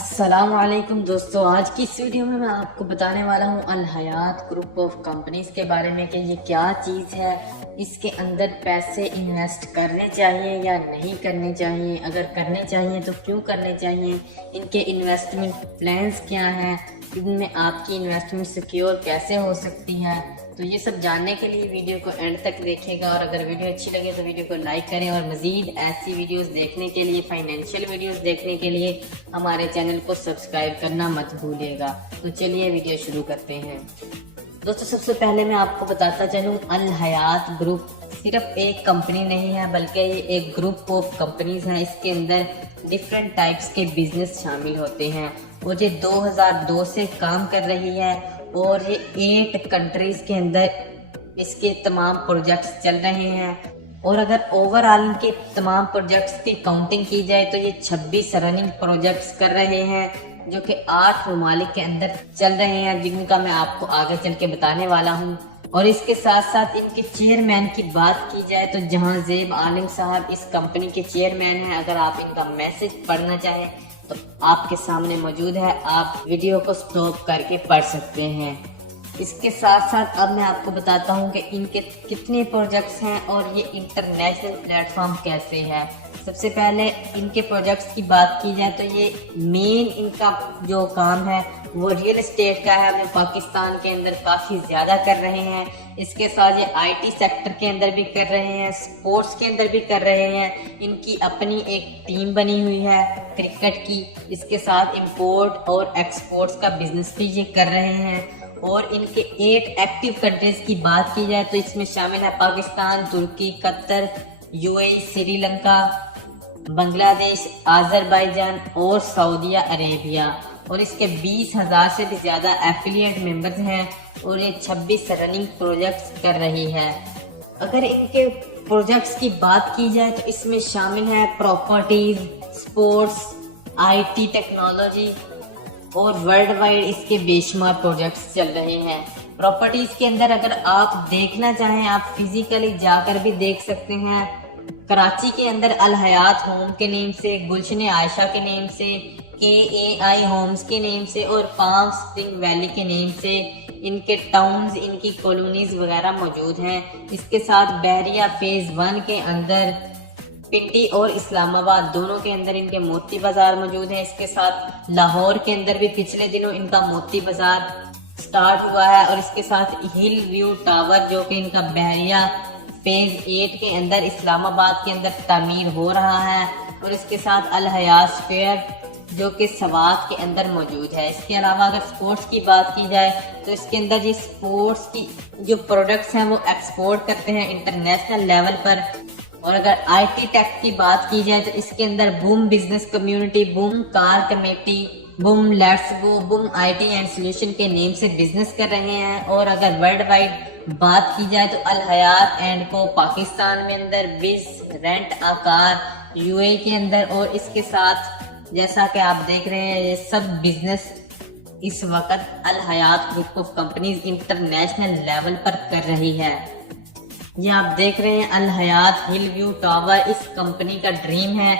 अस्सलाम वालेकुम दोस्तों, आज की इस वीडियो में मैं आपको बताने वाला हूँ अल हयात ग्रुप ऑफ कंपनीज के बारे में कि ये क्या चीज़ है, इसके अंदर पैसे इन्वेस्ट करने चाहिए या नहीं करने चाहिए, अगर करने चाहिए तो क्यों करने चाहिए, इनके इन्वेस्टमेंट प्लान्स क्या हैं, इनमें आपकी इन्वेस्टमेंट सिक्योर कैसे हो सकती है। तो ये सब जानने के लिए वीडियो को एंड तक देखिएगा और अगर वीडियो अच्छी लगे तो वीडियो को लाइक करें और मज़ीद ऐसी वीडियोस देखने के लिए, फाइनेंशियल वीडियोस देखने के लिए हमारे चैनल को सब्सक्राइब करना मत भूलिएगा। तो चलिए वीडियो शुरू करते हैं। दोस्तों, सबसे पहले मैं आपको बताता चलूँ, अल हयात ग्रुप सिर्फ एक कंपनी नहीं है बल्कि ये एक ग्रुप ऑफ कंपनीज हैं। इसके अंदर डिफरेंट टाइप्स के बिजनेस शामिल होते हैं और ये 2002 से काम कर रही है और ये 8 कंट्रीज के अंदर इसके तमाम प्रोजेक्ट्स चल रहे हैं। और अगर ओवरऑल इनके तमाम प्रोजेक्ट्स की काउंटिंग की जाए तो ये 26 रनिंग प्रोजेक्ट्स कर रहे हैं जो कि 8 ममालिक के अंदर चल रहे हैं, जिनका मैं आपको आगे चल के बताने वाला हूँ। और इसके साथ साथ इनके चेयरमैन की बात की जाए तो जहांज़ेब आलिम साहब इस कंपनी के चेयरमैन हैं। अगर आप इनका मैसेज पढ़ना चाहें तो आपके सामने मौजूद है, आप वीडियो को स्टॉप करके पढ़ सकते हैं। इसके साथ साथ अब मैं आपको बताता हूँ कि इनके कितने प्रोजेक्ट्स हैं और ये इंटरनेशनल प्लेटफॉर्म कैसे है। सबसे पहले इनके प्रोजेक्ट्स की बात की जाए तो ये मेन इनका जो काम है वो रियल एस्टेट का है, वो पाकिस्तान के अंदर काफ़ी ज़्यादा कर रहे हैं। इसके साथ ये आईटी सेक्टर के अंदर भी कर रहे हैं, स्पोर्ट्स के अंदर भी कर रहे हैं। इनकी अपनी एक टीम बनी हुई है क्रिकेट की। इसके साथ इंपोर्ट और एक्सपोर्ट्स का बिजनेस भी ये कर रहे हैं। और इनके 8 एक्टिव कंट्रीज की बात की जाए तो इसमें शामिल है पाकिस्तान, तुर्की, Qatar, UAE, Sri Lanka, Bangladesh, Azerbaijan और सऊदी अरेबिया। और इसके 20,000 से भी ज़्यादा एफिलिएट मेंबर्स हैं और ये 26 रनिंग प्रोजेक्ट्स कर रही है। अगर इनके प्रोजेक्ट्स की बात की जाए तो इसमें शामिल है प्रॉपर्टीज, स्पोर्ट्स, आईटी टेक्नोलॉजी और वर्ल्ड वाइड इसके बेशुमार प्रोजेक्ट्स चल रहे हैं। प्रॉपर्टीज के अंदर अगर आप देखना चाहें, आप फिजिकली जाकर भी देख सकते हैं। कराची के अंदर अल हयात होम के नेम से, गुलशन आयशा के नेम से, KAI होम्स के नेम से और पाम स्प्रिंग वैली के नेम से इनके टाउन्स, इनकी कॉलोनीज वगैरह मौजूद हैं। इसके साथ बहरिया फेज 1 के अंदर पिंडी और इस्लामाबाद दोनों के अंदर इनके मोती बाजार मौजूद है। इसके साथ लाहौर के अंदर भी पिछले दिनों इनका मोती बाजार स्टार्ट हुआ है। और इसके साथ हिल व्यू टावर जो कि इनका बहरिया फेज 8 के अंदर इस्लामाबाद के अंदर तामीर हो रहा है। और इसके साथ अल हयात स्क्वायर जो कि सवात के अंदर मौजूद है। इसके अलावा अगर स्पोर्ट्स की बात की जाए तो इसके अंदर ये स्पोर्ट्स की जो प्रोडक्ट्स हैं वो एक्सपोर्ट करते हैं इंटरनेशनल लेवल पर। और अगर आईटी टेक की बात की जाए तो इसके अंदर boom business community, boom car committee, boom let's go, boom IT and solution के नेम से बिजनेस कर रहे हैं। और अगर वर्ल्ड वाइड बात की जाए तो अल हयात एंड को पाकिस्तान में अंदर, बिज रेंट आकार यूएई के अंदर। और इसके साथ जैसा कि आप देख रहे हैं ये सब बिजनेस इस वक्त Al Hayat group of companies international level पर कर रही है। ये आप देख रहे हैं Al Hayat hill view tower, इस कंपनी का ड्रीम है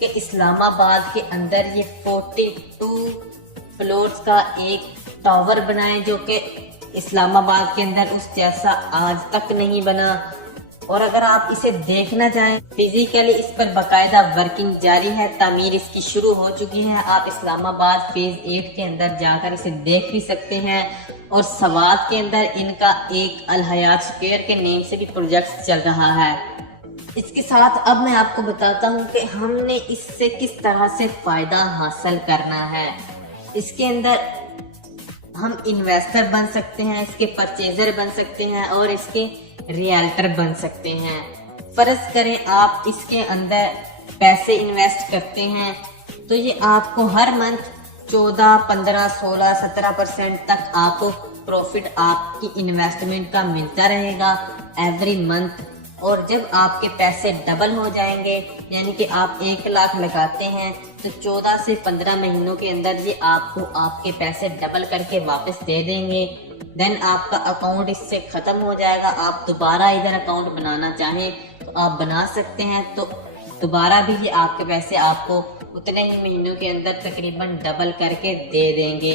कि इस्लामाबाद के अंदर ये 42 फ्लोर्स का एक टावर बनाए जो कि इस्लामाबाद के अंदर उस जैसा आज तक नहीं बना। और अगर आप इसे देखना चाहें फिजिकली, इस पर बाकायदा वर्किंग जारी है, तामीर इसकी शुरू हो चुकी है। आप इस्लामाबाद फेज 8 के अंदर जाकर इसे देख भी सकते हैं। और सवात के अंदर इनका एक अल हयात स्क्वायर के नेम से भी प्रोजेक्ट चल रहा है। इसके साथ अब मैं आपको बताता हूँ कि हमने इससे किस तरह से फायदा हासिल करना है। इसके अंदर हम इन्वेस्टर बन सकते हैं, इसके परचेजर बन सकते हैं और इसके रियल्टर बन सकते हैं। फर्ज करें आप इसके अंदर पैसे इन्वेस्ट करते हैं तो ये आपको हर मंथ 14, 15, 16, 17% तक आपको प्रॉफिट आपकी इन्वेस्टमेंट का मिलता रहेगा एवरी मंथ। और जब आपके पैसे डबल हो जाएंगे, यानी कि आप 1 लाख लगाते हैं तो 14 से 15 महीनों के अंदर ये आपको आपके पैसे डबल करके वापस दे देंगे। देन आपका अकाउंट इससे ख़त्म हो जाएगा। आप दोबारा इधर अकाउंट बनाना चाहें तो आप बना सकते हैं, तो दोबारा भी ये आपके पैसे आपको उतने ही महीनों के अंदर तकरीबन डबल करके दे देंगे।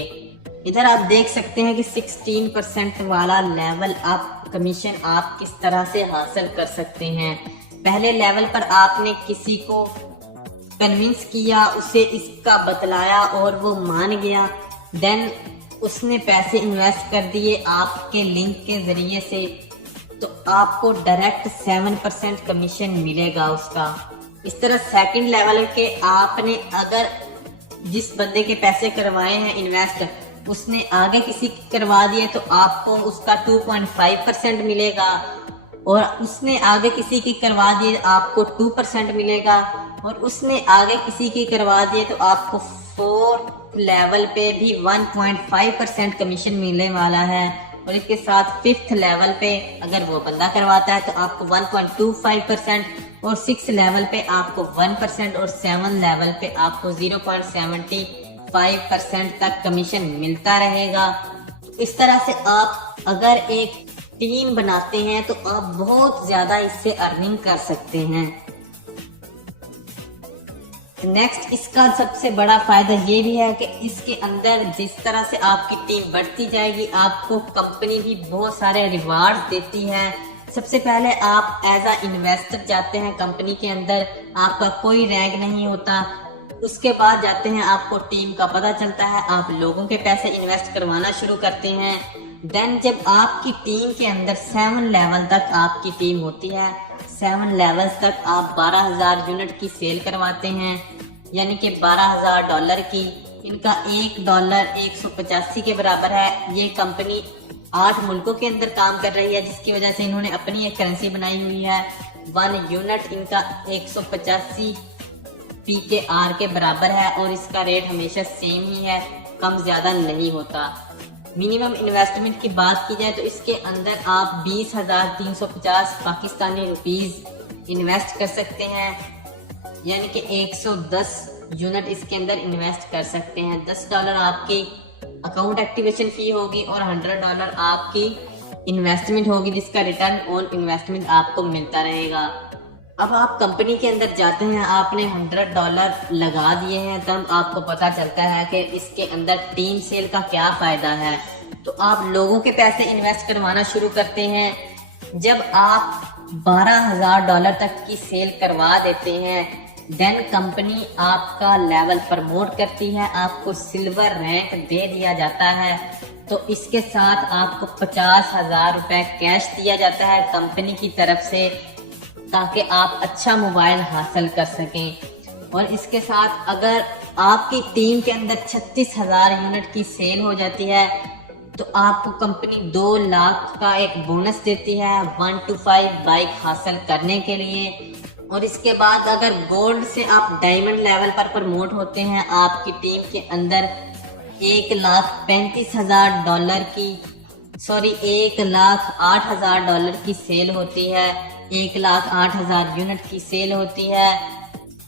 इधर आप देख सकते हैं कि 16% वाला लेवल आप कमीशन आप किस तरह से हासिल कर सकते हैं। पहले लेवल पर आपने किसी को कन्विंस किया, उसे इसका बतलाया और वो मान गया, देन उसने पैसे इन्वेस्ट कर दिए आपके लिंक के जरिए से, तो आपको डायरेक्ट 7% कमीशन मिलेगा उसका। इस तरह सेकंड लेवल के आपने अगर जिस बंदे के पैसे करवाए हैं इन्वेस्ट, उसने आगे किसी की करवा दिए तो आपको उसका 2.5% मिलेगा, और उसने आगे किसी की करवा दिए आपको 2% मिलेगा, और उसने आगे किसी की करवा दिए तो आपको 4th लेवल पे भी 1.5% कमीशन मिलने वाला है। और इसके साथ 5th लेवल पे अगर वो बंदा करवाता है तो आपको 1.25%, और 6th लेवल पे आपको 1%, और 7th लेवल पे आपको 0.75% तक कमीशन मिलता रहेगा। इस तरह से आप अगर एक टीम बनाते हैं तो आप बहुत ज्यादा इससे अर्निंग कर सकते हैं। नेक्स्ट, इसका सबसे बड़ा फायदा ये भी है कि इसके अंदर जिस तरह से आपकी टीम बढ़ती जाएगी, आपको कंपनी भी बहुत सारे रिवार्ड देती है। सबसे पहले आप एज अ इन्वेस्टर जाते हैं कंपनी के अंदर, आपका कोई रैंक नहीं होता। उसके बाद जाते हैं, आपको टीम का पता चलता है, आप लोगों के पैसे इन्वेस्ट करवाना शुरू करते हैं। देन जब आपकी टीम के अंदर 7 लेवल तक आपकी टीम होती है, 7 लेवल्स तक आप 12,000 यूनिट की सेल करवाते हैं, यानी कि $12,000 की। इनका $1 185 के बराबर है। ये कंपनी 8 मुल्कों के अंदर काम कर रही है, जिसकी वजह से इन्होंने अपनी एक करेंसी बनाई हुई है। 1 यूनिट इनका 185 PKR के बराबर है, और इसका रेट हमेशा सेम ही है, कम ज्यादा नहीं होता। मिनिमम इन्वेस्टमेंट की बात की जाए तो इसके अंदर आप 20,350 पाकिस्तानी रुपीस इन्वेस्ट कर सकते हैं, यानी कि 110 यूनिट इसके अंदर इन्वेस्ट कर सकते हैं। $10 आपकी अकाउंट एक्टिवेशन फी होगी और $100 आपकी इन्वेस्टमेंट होगी, जिसका रिटर्न ऑन इन्वेस्टमेंट आपको मिलता रहेगा। अब आप कंपनी के अंदर जाते हैं, आपने $100 लगा दिए हैं, तब आपको पता चलता है कि इसके अंदर टीम सेल का क्या फायदा है। तो आप लोगों के पैसे इन्वेस्ट करवाना शुरू करते हैं। जब आप $12,000 तक की सेल करवा देते हैं, देन कंपनी आपका लेवल प्रमोट करती है, आपको सिल्वर रैंक दे दिया जाता है। तो इसके साथ आपको 50,000 रुपए कैश दिया जाता है कंपनी की तरफ से, ताकि आप अच्छा मोबाइल हासिल कर सकें। और इसके साथ अगर आपकी टीम के अंदर 36,000 यूनिट की सेल हो जाती है तो आपको कंपनी 2 लाख का एक बोनस देती है 1 to 5 बाइक हासिल करने के लिए। और इसके बाद अगर गोल्ड से आप डायमंड लेवल पर प्रमोट होते हैं, आपकी टीम के अंदर $1,35,000 की $1,08,000 की सेल होती है, 1,08,000 यूनिट की सेल होती है।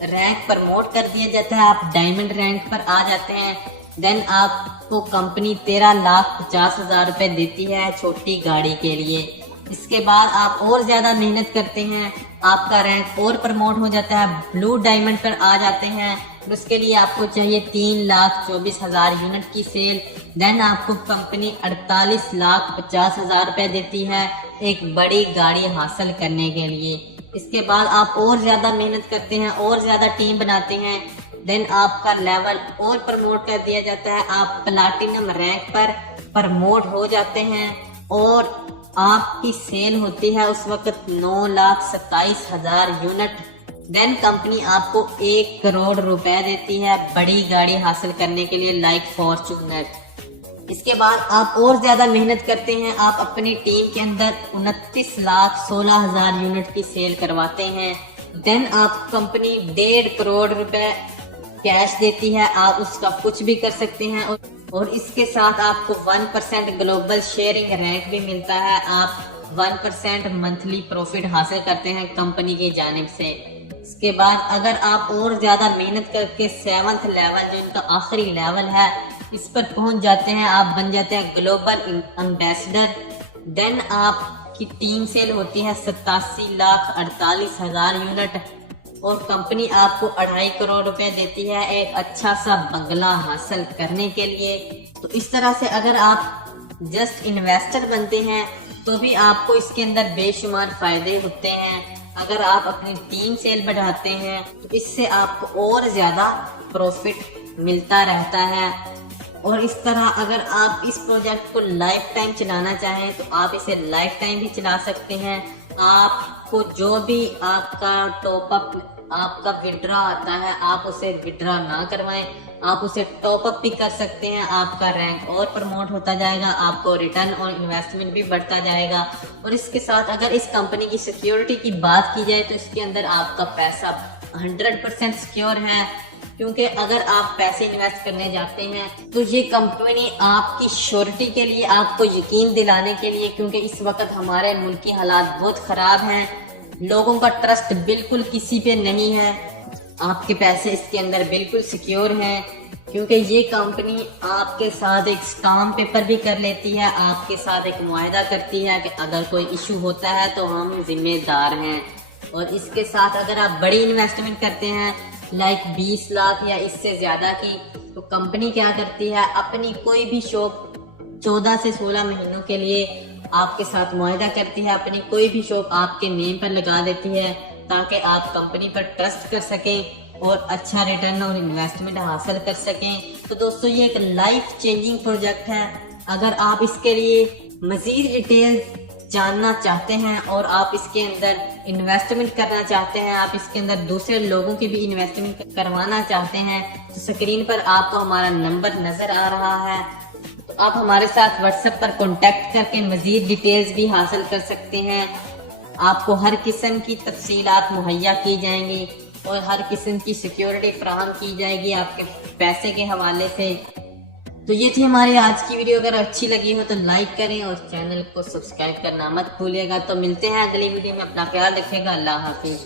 रैंक प्रमोट कर दिया जाता है, आप डायमंड रैंक पर आ जाते हैं। देन आपको कंपनी 13,50,000 रुपए देती है छोटी गाड़ी के लिए। इसके बाद आप और ज्यादा मेहनत करते हैं, आपका रैंक और प्रमोट हो जाता है, ब्लू डायमंड पर आ जाते हैं। उसके लिए आपको चाहिए 3,24,000 यूनिट की सेल। देन आपको कंपनी 48,50,000 रुपए देती है एक बड़ी गाड़ी हासिल करने के लिए। इसके बाद आप और ज्यादा मेहनत करते हैं और ज्यादा टीम बनाते हैं, देन आपका लेवल और प्रमोट कर दिया जाता है, आप प्लाटिनम रैंक पर प्रमोट हो जाते हैं और आपकी सेल होती है उस वक्त 9,27,000 यूनिट। देन कंपनी आपको 1 करोड़ रुपए देती है बड़ी गाड़ी हासिल करने के लिए, लाइक फॉर्च्यूनर। इसके बाद आप और ज्यादा मेहनत करते हैं, आप अपनी टीम के अंदर 29,16,000 यूनिट की सेल करवाते हैं। देन आप कंपनी 1.5 करोड़ रुपए कैश देती है, आप उसका कुछ भी कर सकते हैं। और इसके साथ आपको 1% ग्लोबल शेयरिंग रैंक भी मिलता है, आप 1% मंथली प्रॉफिट हासिल करते हैं कंपनी की जानिब से। इसके बाद अगर आप और ज्यादा मेहनत करके 7th लेवल, जो इनका आखिरी लेवल है, इस पर पहुंच जाते हैं, आप बन जाते हैं ग्लोबल एम्बेसडर। देन आपकी टीम सेल होती है 87,48,000 यूनिट اور کمپنی آپ کو 2.5 کروڑ روپے دیتی ہے ایک اچھا سا بنگلہ حاصل کرنے کے لیے۔ تو اس طرح سے اگر آپ جسٹ انویسٹر بنتے ہیں تو بھی آپ کو اس کے اندر بے شمار فائدے ہوتے ہیں۔ اگر آپ اپنی ٹیم سیل بڑھاتے ہیں تو اس سے آپ کو اور زیادہ پروفٹ ملتا رہتا ہے۔ اور اس طرح اگر آپ اس پروجیکٹ کو لائف ٹائم چلانا چاہیں تو آپ اسے لائف ٹائم بھی چلا سکتے ہیں۔ آپ کو جو بھی آپ کا ٹاپ اپ آپ کا وڈرا آتا ہے آپ اسے وڈرا نہ کروائیں، آپ اسے ٹاپ اپ بھی کر سکتے ہیں، آپ کا رینک اور پروموٹ ہوتا جائے گا، آپ کو ریٹرن اور انویسٹمنٹ بھی بڑھتا جائے گا۔ اور اس کے ساتھ اگر اس کمپنی کی سیکیورٹی کی بات کی جائے تو اس کے اندر آپ کا پیسہ 100% سیکیور ہے، کیونکہ اگر آپ پیسے انویسٹ کرنے جاتے ہیں تو یہ کمپنی آپ کی شیورٹی کے لیے، آپ کو یقین دلانے کے لیے، کیونکہ اس وقت ہمارے ملک کی حالات بہت خراب ہیں، لوگوں کا ٹرسٹ بالکل کسی پہ نہیں ہے، آپ کے پیسے اس کے اندر بالکل سیکیور ہیں، کیونکہ یہ کمپنی آپ کے ساتھ ایک اسٹامپ پیپر بھی کر لیتی ہے، آپ کے ساتھ ایک معاہدہ کرتی ہے کہ اگر کوئی ایشو ہوتا ہے تو ہم ذمہ دار ہیں۔ اور اس کے ساتھ اگر آپ بڑی انویسٹمنٹ کرتے ہیں لائک 20 لاکھ یا اس سے زیادہ کی، تو کمپنی کیا کرتی ہے اپنی کوئی بھی شاپ 14 سے 16 مہینوں کے لیے آپ کے ساتھ معاہدہ کرتی ہے، اپنی کوئی بھی شاپ آپ کے نیم پر لگا دیتی ہے تاکہ آپ کمپنی پر ٹرسٹ کر سکیں اور اچھا ریٹرن اور انویسٹمنٹ حاصل کر سکیں۔ تو دوستو یہ ایک لائف چینجنگ پروجیکٹ ہے۔ اگر آپ اس کے لیے مزید ڈیٹیل جاننا چاہتے ہیں اور آپ اس کے اندر انویسٹمنٹ کرنا چاہتے ہیں، آپ اس کے اندر دوسرے لوگوں کی بھی انویسٹمنٹ کروانا چاہتے ہیں، تو اسکرین پر آپ کو ہمارا نمبر نظر آ رہا ہے، تو آپ ہمارے ساتھ واٹس ایپ پر کانٹیکٹ کر کے مزید ڈیٹیلز بھی حاصل کر سکتے ہیں۔ آپ کو ہر قسم کی تفصیلات مہیا کی جائیں گی اور ہر قسم کی سیکیورٹی فراہم کی جائے گی آپ کے پیسے کے حوالے سے۔ تو یہ تھی ہماری آج کی ویڈیو، اگر اچھی لگی ہو تو لائک کریں اور چینل کو سبسکرائب کرنا مت بھولیے گا۔ تو ملتے ہیں اگلی ویڈیو میں، اپنا خیال رکھیے گا، اللہ حافظ۔